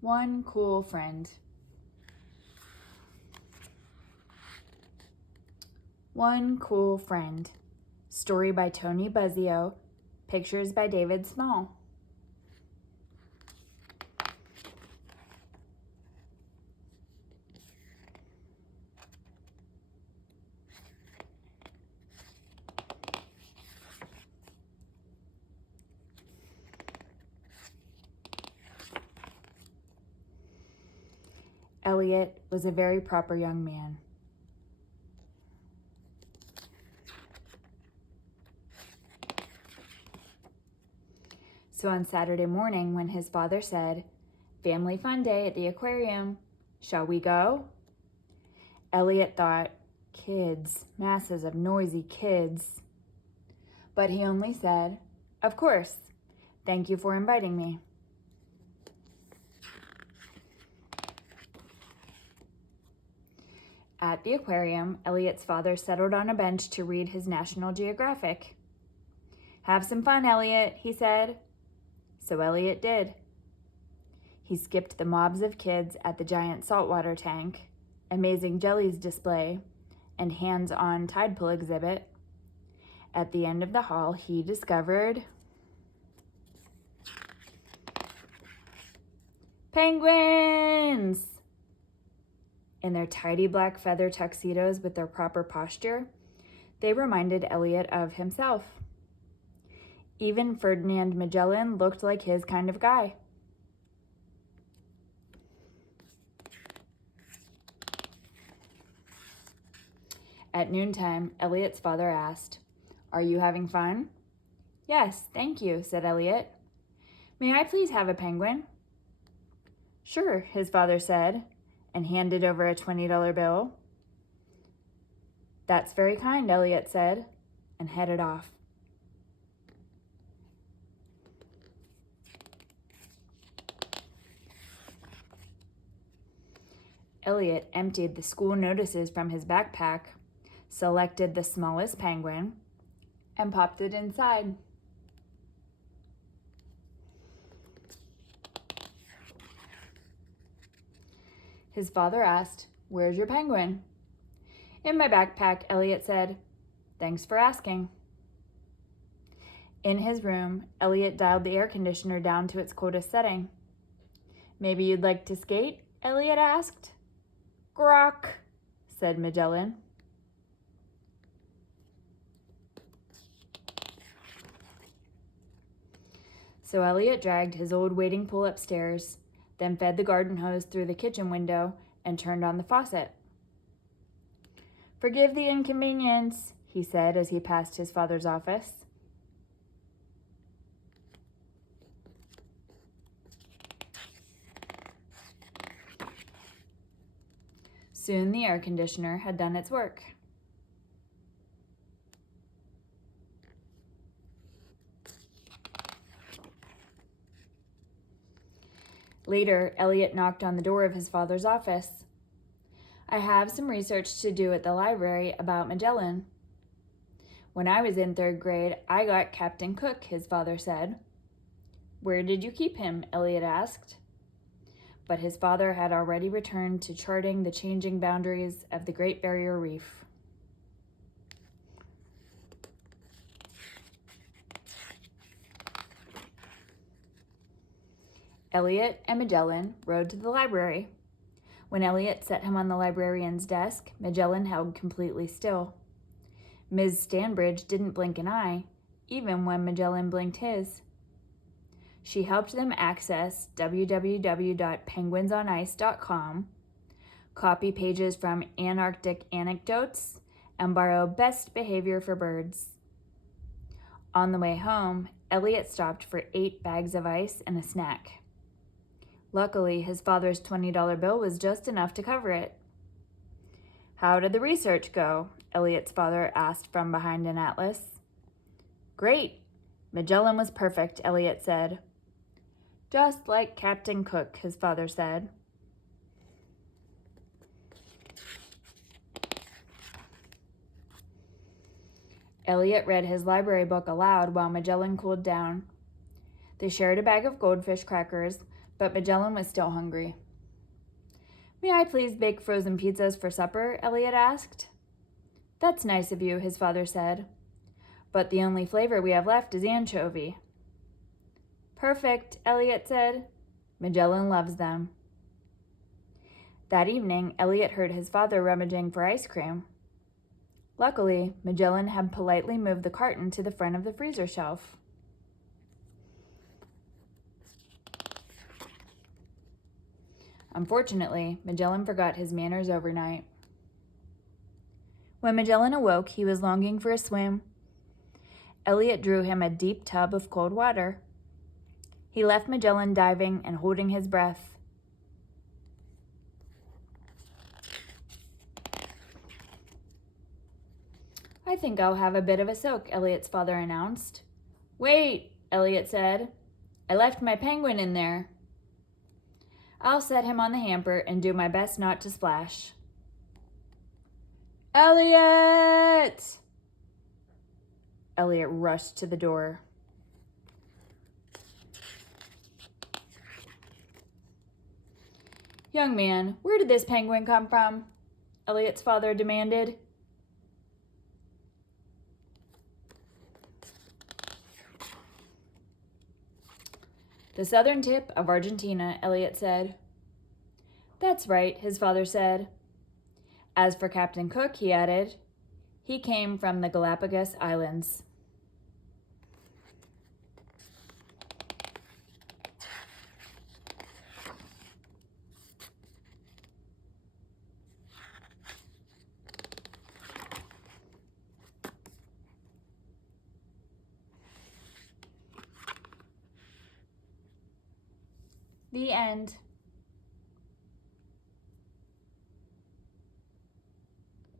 One cool friend. One cool friend. Story by Toni Buzzeo. Pictures by David Small. Elliot was a very proper young man. So on Saturday morning, when his father said, "Family fun day at the aquarium, shall we go?" Elliot thought, kids, masses of noisy kids. But he only said, "Of course. Thank you for inviting me." At the aquarium, Elliot's father settled on a bench to read his National Geographic. "Have some fun, Elliot," he said. So Elliot did. He skipped the mobs of kids at the giant saltwater tank, amazing jellies display, and hands-on tide pool exhibit. At the end of the hall, he discovered penguins! In their tidy black feather tuxedos with their proper posture, they reminded Elliot of himself. Even Ferdinand Magellan looked like his kind of guy. At noontime, Elliot's father asked, "Are you having fun?" "Yes, thank you," said Elliot. "May I please have a penguin?" "Sure," his father said, and handed over a $20 bill. "That's very kind," Elliot said, and headed off. Elliot emptied the school notices from his backpack, selected the smallest penguin, and popped it inside. His father asked, "Where's your penguin?" "In my backpack," Elliot said. "Thanks for asking." In his room, Elliot dialed the air conditioner down to its coldest setting. "Maybe you'd like to skate?" Elliot asked. "Grok," said Magellan. So Elliot dragged his old wading pool upstairs, then fed the garden hose through the kitchen window and turned on the faucet. "Forgive the inconvenience," he said as he passed his father's office. Soon the air conditioner had done its work. Later, Elliot knocked on the door of his father's office. "I have some research to do at the library about Magellan." "When I was in 3rd grade, I got Captain Cook," his father said. "Where did you keep him?" Elliot asked. But his father had already returned to charting the changing boundaries of the Great Barrier Reef. Elliot and Magellan rode to the library. When Elliot set him on the librarian's desk, Magellan held completely still. Ms. Stanbridge didn't blink an eye, even when Magellan blinked his. She helped them access www.penguinsonice.com, copy pages from Antarctic Anecdotes, and borrow Best Behavior for Birds. On the way home, Elliot stopped for 8 bags of ice and a snack. Luckily, his father's $20 bill was just enough to cover it. "How did the research go?" Elliot's father asked from behind an atlas. "Great. Magellan was perfect," Elliot said. "Just like Captain Cook," his father said. Elliot read his library book aloud while Magellan cooled down. They shared a bag of goldfish crackers, but Magellan was still hungry. "May I please bake frozen pizzas for supper?" Elliot asked. "That's nice of you," his father said. "But the only flavor we have left is anchovy." "Perfect," Elliot said. "Magellan loves them." That evening, Elliot heard his father rummaging for ice cream. Luckily, Magellan had politely moved the carton to the front of the freezer shelf. Unfortunately, Magellan forgot his manners overnight. When Magellan awoke, he was longing for a swim. Elliot drew him a deep tub of cold water. He left Magellan diving and holding his breath. "I think I'll have a bit of a soak," Elliot's father announced. "Wait," Elliot said. "I left my penguin in there." "I'll set him on the hamper and do my best not to splash." "Elliot!" Elliot rushed to the door. "Young man, where did this penguin come from?" Elliot's father demanded. "The southern tip of Argentina," Elliot said. "That's right," his father said. "As for Captain Cook," he added, "he came from the Galapagos Islands." The end.